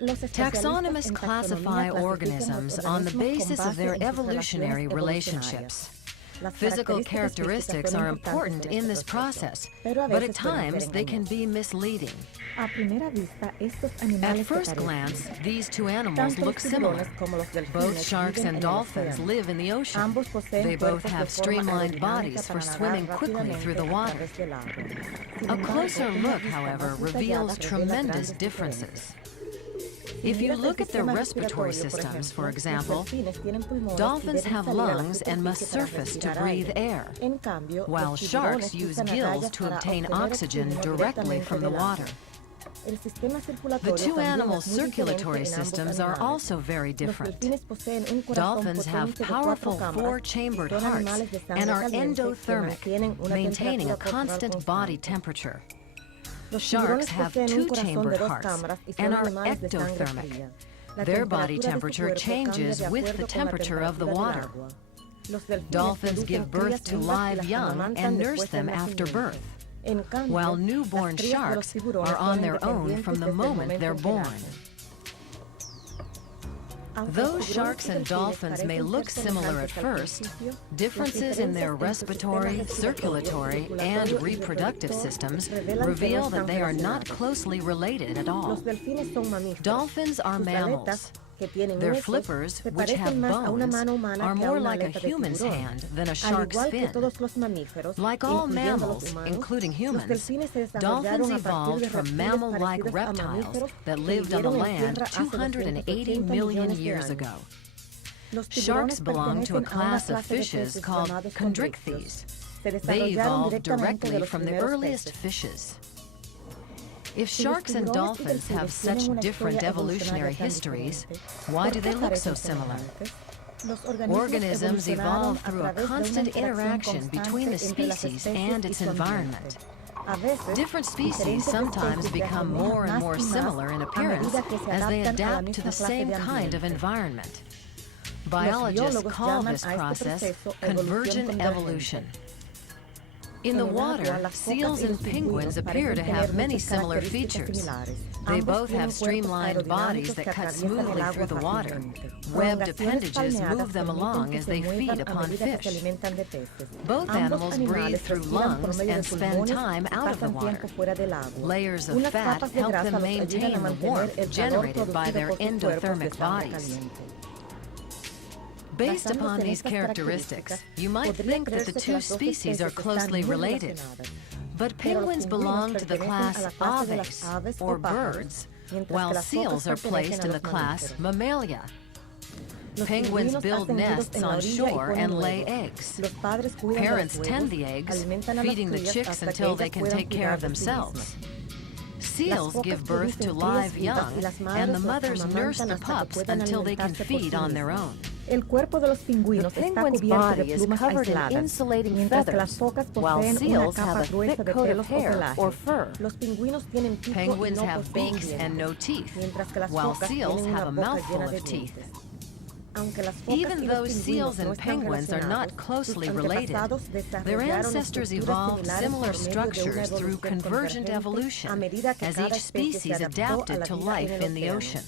Taxonomists classify organisms on the basis of their evolutionary relationships. Physical characteristics are important in this process, but at times they can be misleading. At first glance, these two animals look similar. Both sharks and dolphins live in the ocean. They both have streamlined bodies for swimming quickly through the water. A closer look, however, reveals tremendous differences. If you look at their respiratory systems, for example, dolphins have lungs and must surface to breathe air, while sharks use gills to obtain oxygen directly from the water. The two animals' circulatory systems are also very different. Dolphins have powerful four-chambered hearts and are endothermic, maintaining a constant body temperature. Sharks have two-chambered hearts and are ectothermic. Their body temperature changes with the temperature of the water. Dolphins give birth to live young and nurse them after birth, while newborn sharks are on their own from the moment they're born. Though sharks and dolphins may look similar at first, differences in their respiratory, circulatory, and reproductive systems reveal that they are not closely related at all. Dolphins are mammals. Their flippers, which have bones, are more like a human's hand than a shark's fin. Like all mammals, including humans, dolphins evolved from mammal-like reptiles that lived on the land 280 million years ago. Sharks belong to a class of fishes called chondrichthyes. They evolved directly from the earliest fishes. If sharks and dolphins have such different evolutionary histories, why do they look so similar? Organisms evolve through a constant interaction between the species and its environment. Different species sometimes become more and more similar in appearance as they adapt to the same kind of environment. Biologists call this process convergent evolution. In the water, seals and penguins appear to have many similar features. They both have streamlined bodies that cut smoothly through the water. Webbed appendages move them along as they feed upon fish. Both animals breathe through lungs and spend time out of the water. Layers of fat help them maintain the warmth generated by their endothermic bodies. Based upon these characteristics, you might think that the two species are closely related. But penguins belong to the class Aves, or birds, while seals are placed in the class Mammalia. Penguins build nests on shore and lay eggs. Parents tend the eggs, feeding the chicks until they can take care of themselves. Seals give birth to live young, and the mothers nurse the pups until they can feed on their own. The penguin's body is covered in insulating feathers, while seals have a thick coat of hair or fur. Penguins have beaks and no teeth, while seals have a mouthful of teeth. Even though seals and penguins are not closely related, their ancestors evolved similar structures through convergent evolution as each species adapted to life in the ocean.